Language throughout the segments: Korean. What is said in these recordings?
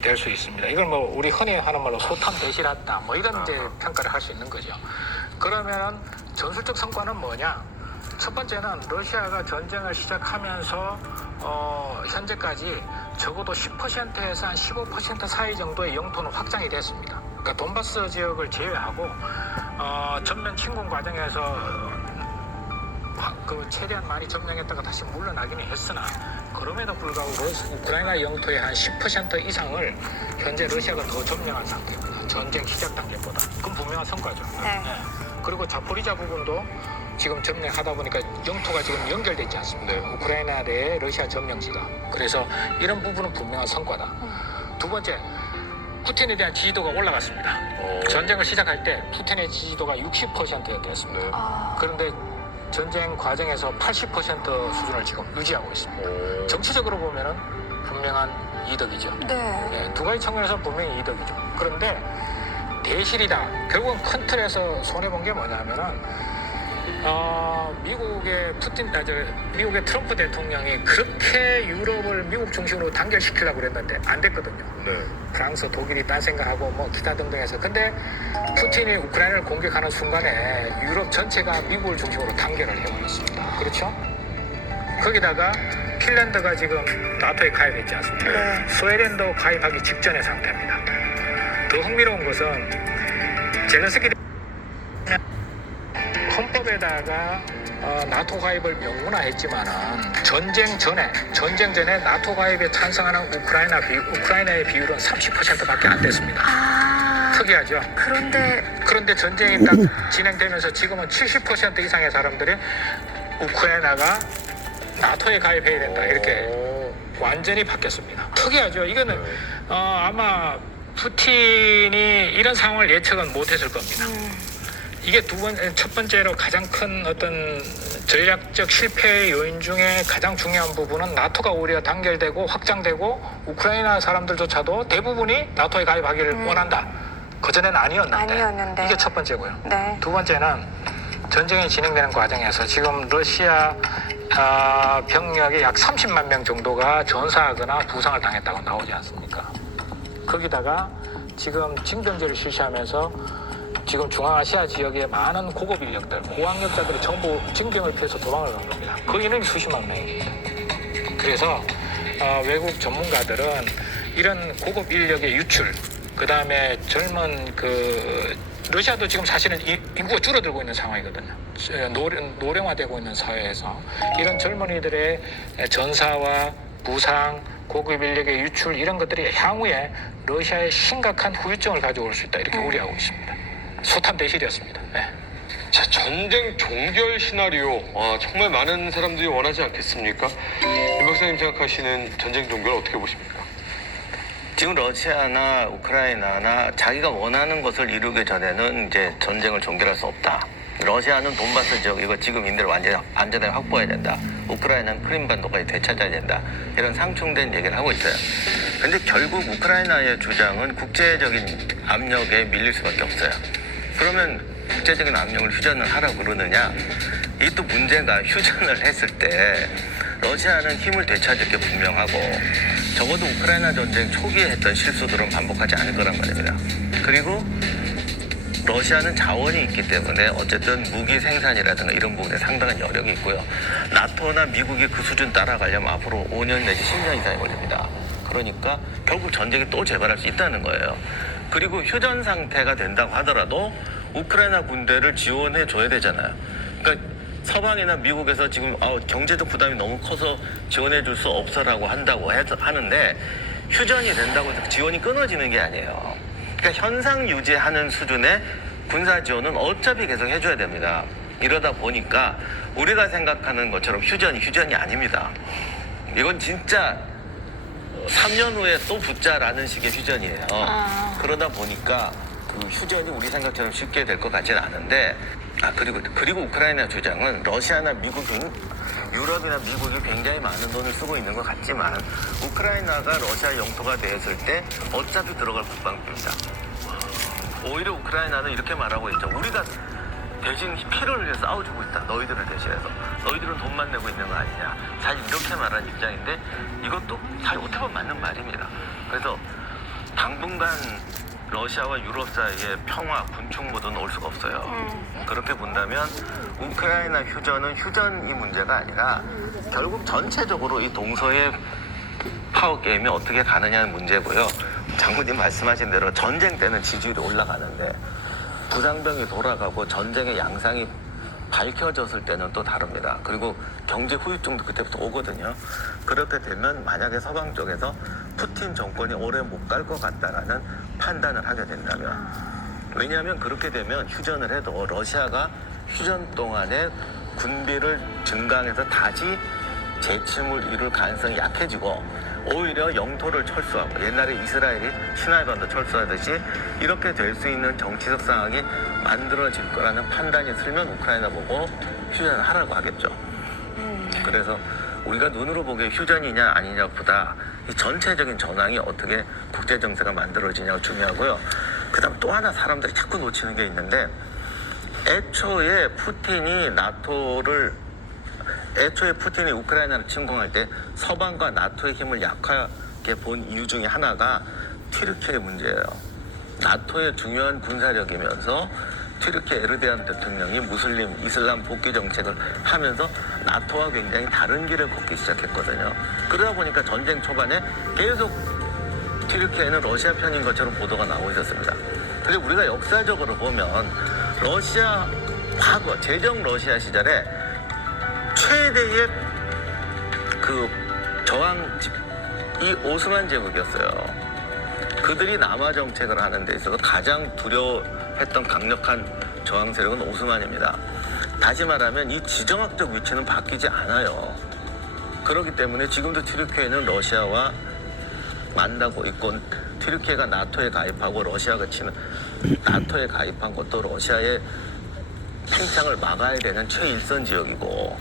될 수 있습니다. 이걸 뭐 우리 흔히 하는 말로 소탐 대실했다 뭐 이런 이제 평가를 할 수 있는 거죠. 그러면 전술적 성과는 뭐냐? 첫 번째는 러시아가 전쟁을 시작하면서 현재까지 적어도 10%에서 한 15% 사이 정도의 영토는 확장이 됐습니다. 그러니까 돈바스 지역을 제외하고 전면 침공 과정에서 최대한 많이 점령했다가 다시 물러나기는 했으나 그럼에도 불구하고 우크라이나 영토의 한 10% 이상을 현재 러시아가 더 점령한 상태입니다. 전쟁 시작 단계보다. 그건 분명한 성과죠. 네. 그리고 자포리자 부분도 지금 점령하다 보니까 영토가 지금 연결되지 않습니다. 우크라이나 내에 러시아 점령지가. 그래서 이런 부분은 분명한 성과다. 두 번째, 푸틴에 대한 지지도가 올라갔습니다. 전쟁을 시작할 때 푸틴의 지지도가 60%였습니다. 그런데 전쟁 과정에서 80% 수준을 지금 유지하고 있습니다. 정치적으로 보면은 분명한 이득이죠. 네. 두 가지 측면에서 분명히 이득이죠. 그런데 대실이다. 결국은 큰 틀에서 손해본 게 뭐냐면은 미국의 트럼프 대통령이 그렇게 유럽을 미국 중심으로 단결시키려고 그랬는데 안 됐거든요. 네. 프랑스, 독일이 딴 생각하고 뭐 기타 등등해서. 근데 푸틴이 우크라이나를 공격하는 순간에 유럽 전체가 미국을 중심으로 단결을 해버렸습니다. 그렇죠? 거기다가 핀란드가 지금 나토에 가입했지 않습니까? 네. 스웨덴도 가입하기 직전의 상태입니다. 더 흥미로운 것은 젤렌스키 헌법에다가 나토 가입을 명문화했지만은 전쟁 전에 나토 가입에 찬성하는 우크라이나의 비율은 30%밖에 안 됐습니다. 특이하죠. 그런데 전쟁이 딱 진행되면서 지금은 70% 이상의 사람들이 우크라이나가 나토에 가입해야 된다 이렇게 완전히 바뀌었습니다. 특이하죠. 이거는 아마 푸틴이 이런 상황을 예측은 못했을 겁니다. 이게 첫 번째로 가장 큰 어떤 전략적 실패의 요인 중에 가장 중요한 부분은 나토가 오히려 단결되고 확장되고 우크라이나 사람들조차도 대부분이 나토에 가입하기를 원한다. 그전에는 아니었는데 이게 첫 번째고요. 네. 두 번째는 전쟁이 진행되는 과정에서 지금 러시아 병력의 약 30만 명 정도가 전사하거나 부상을 당했다고 나오지 않습니까? 거기다가 지금 징병제를 실시하면서 지금 중앙아시아 지역의 많은 고급 인력들, 고학력자들이 전부 징병을 피해서 도망을 간 겁니다. 그 인원이 수십만 명입니다. 그래서 외국 전문가들은 이런 고급 인력의 유출, 그 다음에 젊은 러시아도 지금 사실은 인구가 줄어들고 있는 상황이거든요. 노령화되고 있는 사회에서 이런 젊은이들의 전사와 부상, 고급 인력의 유출 이런 것들이 향후에 러시아에 심각한 후유증을 가져올 수 있다 이렇게 우려하고 있습니다. 소탐 대실이었습니다. 네. 자, 전쟁 종결 시나리오 정말 많은 사람들이 원하지 않겠습니까? 임 박사님 생각하시는 전쟁 종결 어떻게 보십니까? 지금 러시아나 우크라이나나 자기가 원하는 것을 이루기 전에는 이제 전쟁을 종결할 수 없다. 러시아는 돈바스 지역 이거 지금 인대를 안전하게 확보해야 된다. 우크라이나는 크림반도까지 되찾아야 된다. 이런 상충된 얘기를 하고 있어요. 근데 결국 우크라이나의 주장은 국제적인 압력에 밀릴 수밖에 없어요. 그러면 국제적인 압력을 휴전을 하라고 그러느냐? 이게 또 문제가 휴전을 했을 때 러시아는 힘을 되찾을 게 분명하고 적어도 우크라이나 전쟁 초기에 했던 실수들은 반복하지 않을 거란 말입니다. 그리고 러시아는 자원이 있기 때문에 어쨌든 무기 생산이라든가 이런 부분에 상당한 여력이 있고요. 나토나 미국이 그 수준 따라가려면 앞으로 5년 내지 10년 이상이 걸립니다. 그러니까 결국 전쟁이 또 재발할 수 있다는 거예요. 그리고 휴전 상태가 된다고 하더라도 우크라이나 군대를 지원해 줘야 되잖아요. 그러니까 서방이나 미국에서 지금 경제적 부담이 너무 커서 지원해 줄 수 없어라고 하는데 휴전이 된다고 해서 지원이 끊어지는 게 아니에요. 그러니까 현상 유지하는 수준의 군사 지원은 어차피 계속 해줘야 됩니다. 이러다 보니까 우리가 생각하는 것처럼 휴전이 아닙니다. 이건 진짜 3년 후에 또 붙자라는 식의 휴전이에요. 그러다 보니까 그 휴전이 우리 생각처럼 쉽게 될 것 같지는 않은데 그리고 우크라이나 주장은 러시아나 유럽이나 미국이 굉장히 많은 돈을 쓰고 있는 것 같지만 우크라이나가 러시아 영토가 되었을 때 어차피 들어갈 국방비입니다. 오히려 우크라이나는 이렇게 말하고 있죠. 우리가 대신 피를 흘려 싸워주고 있다. 너희들을 대신해서. 너희들은 돈만 내고 있는 거 아니냐. 사실 이렇게 말하는 입장인데 이것도 잘 못해보면 맞는 말입니다. 그래서 당분간 러시아와 유럽 사이에 평화, 군축 모드는 올 수가 없어요. 그렇게 본다면 우크라이나 휴전은 휴전이 문제가 아니라 결국 전체적으로 이 동서의 파워 게임이 어떻게 가느냐는 문제고요. 장군님 말씀하신 대로 전쟁 때는 지지율이 올라가는데 부상병이 돌아가고 전쟁의 양상이 밝혀졌을 때는 또 다릅니다. 그리고 경제 후유증도 그때부터 오거든요. 그렇게 되면 만약에 서방 쪽에서 푸틴 정권이 오래 못 갈 것 같다라는 판단을 하게 된다면, 왜냐하면 그렇게 되면 휴전을 해도 러시아가 휴전 동안에 군비를 증강해서 다시 재침을 이룰 가능성이 약해지고 오히려 영토를 철수하고 옛날에 이스라엘이 시나이반도 철수하듯이 이렇게 될 수 있는 정치적 상황이 만들어질 거라는 판단이 들면 우크라이나 보고 휴전을 하라고 하겠죠. 그래서 우리가 눈으로 보기에 휴전이냐 아니냐보다 이 전체적인 전황이 어떻게 국제 정세가 만들어지냐가 중요하고요. 그다음 또 하나 사람들이 자꾸 놓치는 게 있는데 애초에 푸틴이 우크라이나를 침공할 때 서방과 나토의 힘을 약하게 본 이유 중에 하나가 튀르키예 문제예요. 나토의 중요한 군사력이면서 튀르키예 에르도안 대통령이 무슬림 이슬람 복귀 정책을 하면서 나토와 굉장히 다른 길을 걷기 시작했거든요. 그러다 보니까 전쟁 초반에 계속 튀르키예는 러시아 편인 것처럼 보도가 나오고 있었습니다. 근데 우리가 역사적으로 보면 러시아 과거 제정 러시아 시절에 최대의 그 저항이 오스만 제국이었어요. 그들이 남하 정책을 하는 데 있어서 가장 두려워했던 강력한 저항 세력은 오스만입니다. 다시 말하면 이 지정학적 위치는 바뀌지 않아요. 그렇기 때문에 지금도 튀르키예는 러시아와 만나고 있고 튀르키예가 나토에 가입하고 러시아가 치는 나토에 가입한 것도 러시아의 팽창을 막아야 되는 최일선 지역이고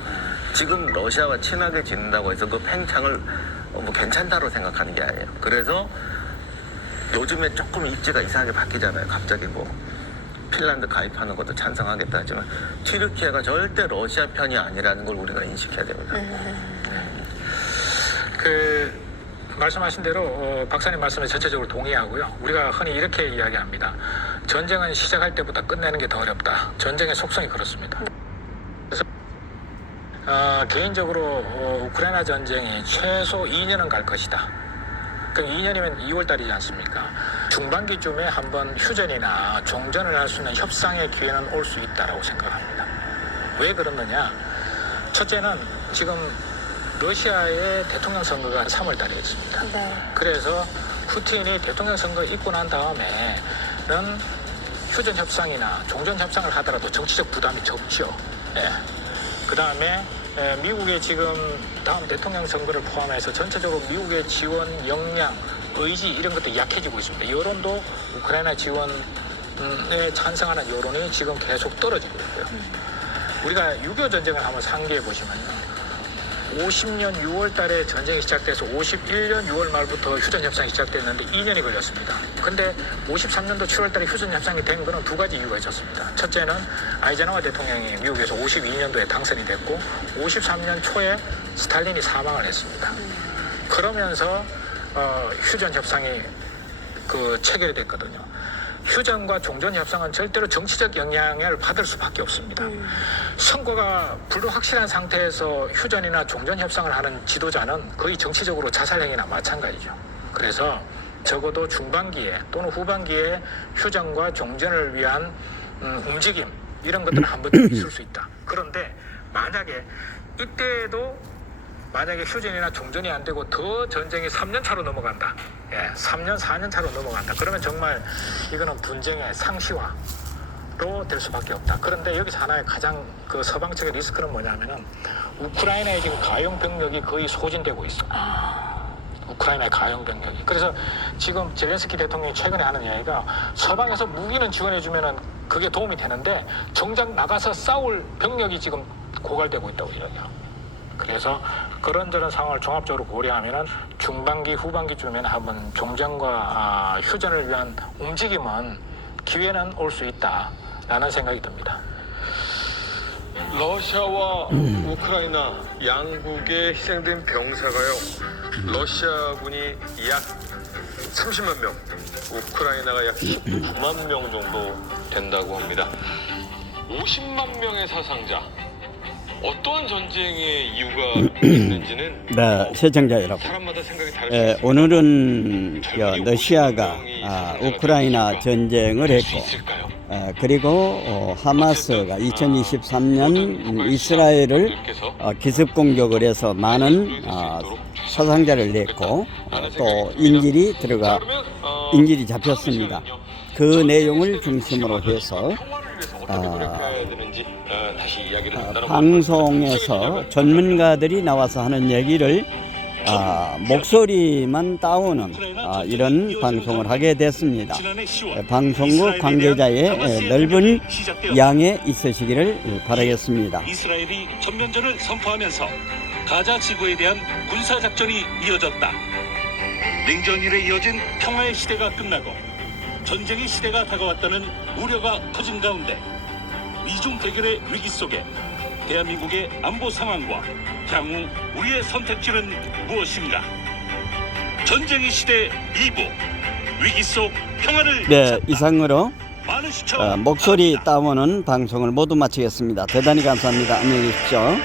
지금 러시아와 친하게 지낸다고 해서 그 팽창을 뭐 괜찮다고 생각하는 게 아니에요. 그래서 요즘에 조금 입지가 이상하게 바뀌잖아요. 갑자기 뭐 핀란드 가입하는 것도 찬성하겠다 하지만 튀르키예가 절대 러시아 편이 아니라는 걸 우리가 인식해야 됩니다. 말씀하신 대로 박사님 말씀에 전체적으로 동의하고요. 우리가 흔히 이렇게 이야기합니다. 전쟁은 시작할 때보다 끝내는 게 더 어렵다. 전쟁의 속성이 그렇습니다. 그래서 개인적으로 우크라이나 전쟁이 최소 2년은 갈 것이다. 그럼 2년이면 2월 달이지 않습니까? 중반기쯤에 한번 휴전이나 종전을 할 수 있는 협상의 기회는 올 수 있다고 생각합니다. 왜 그러느냐? 첫째는 지금 러시아의 대통령 선거가 3월 달에 있습니다. 네. 그래서 푸틴이 대통령 선거 있고 난 다음에는 휴전 협상이나 종전 협상을 하더라도 정치적 부담이 적죠. 예. 그 다음에 미국의 지금 다음 대통령 선거를 포함해서 전체적으로 미국의 지원 역량, 의지 이런 것들이 약해지고 있습니다. 여론도 우크라이나 지원에 찬성하는 여론이 지금 계속 떨어지고 있고요. 우리가 6.25 전쟁을 한번 상기해 보시면요. 50년 6월 달에 전쟁이 시작돼서 51년 6월 말부터 휴전 협상이 시작됐는데 2년이 걸렸습니다. 근데 53년도 7월 달에 휴전 협상이 된 거는 두 가지 이유가 있었습니다. 첫째는 아이젠하워 대통령이 미국에서 52년도에 당선이 됐고 53년 초에 스탈린이 사망을 했습니다. 그러면서 휴전 협상이 체결이 됐거든요. 휴전과 종전 협상은 절대로 정치적 영향을 받을 수밖에 없습니다. 선거가 불확실한 상태에서 휴전이나 종전 협상을 하는 지도자는 거의 정치적으로 자살행위나 마찬가지죠. 그래서 적어도 중반기에 또는 후반기에 휴전과 종전을 위한 움직임 이런 것들은 한 번쯤 있을 수 있다. 그런데 만약에 이때에도 만약에 휴전이나 종전이 안 되고 더 전쟁이 3년 차로 넘어간다. 3년, 4년 차로 넘어간다. 그러면 정말 이거는 분쟁의 상시화로 될 수밖에 없다. 그런데 여기서 하나의 가장 서방 측의 리스크는 뭐냐면은 우크라이나의 지금 가용 병력이 거의 소진되고 있어. 우크라이나의 가용 병력이. 그래서 지금 젤렌스키 대통령이 최근에 하는 이야기가 서방에서 무기는 지원해주면은 그게 도움이 되는데 정작 나가서 싸울 병력이 지금 고갈되고 있다고 이야기해요. 그래서 그런저런 상황을 종합적으로 고려하면 중반기 후반기쯤에는 한번 종전과 휴전을 위한 움직임은 기회는 올 수 있다라는 생각이 듭니다. 러시아와 우크라이나 양국에 희생된 병사가요. 러시아군이 약 30만 명, 우크라이나가 약 19만 명 정도 된다고 합니다. 50만 명의 사상자. 어떠한 전쟁의 이유가 있는지는 네, 시청자 여러분. 사람마다 생각이 다를 수 있습니다. 오늘은 러시아가 우크라이나 전쟁을 했고, 있을까요? 그리고 하마스가 2023년 이스라엘을 기습 공격을 해서 많은 사상자를 냈고, 또 인질이 인질이 잡혔습니다. 그 내용을 중심으로 해서 방송에서 전문가들이 나와서 하는 얘기를 목소리만 따오는 이런 방송을 하게 됐습니다. 방송국 관계자의 넓은 양해 있으시기를 바라겠습니다. 이스라엘이 전면전을 선포하면서 가자 지구에 대한 군사작전이 이어졌다. 냉전 이래 이어진 평화의 시대가 끝나고 전쟁의 시대가 다가왔다는 우려가 커진 가운데 미중 대결의 위기 속에 대한민국의 안보 상황과 향후 우리의 선택지는 무엇인가? 전쟁의 시대 2부 위기 속 평화를 네, 찾다. 이상으로 많은 시청 목소리 바랍니다. 따오는 방송을 모두 마치겠습니다. 대단히 감사합니다. 안녕히 계십시오.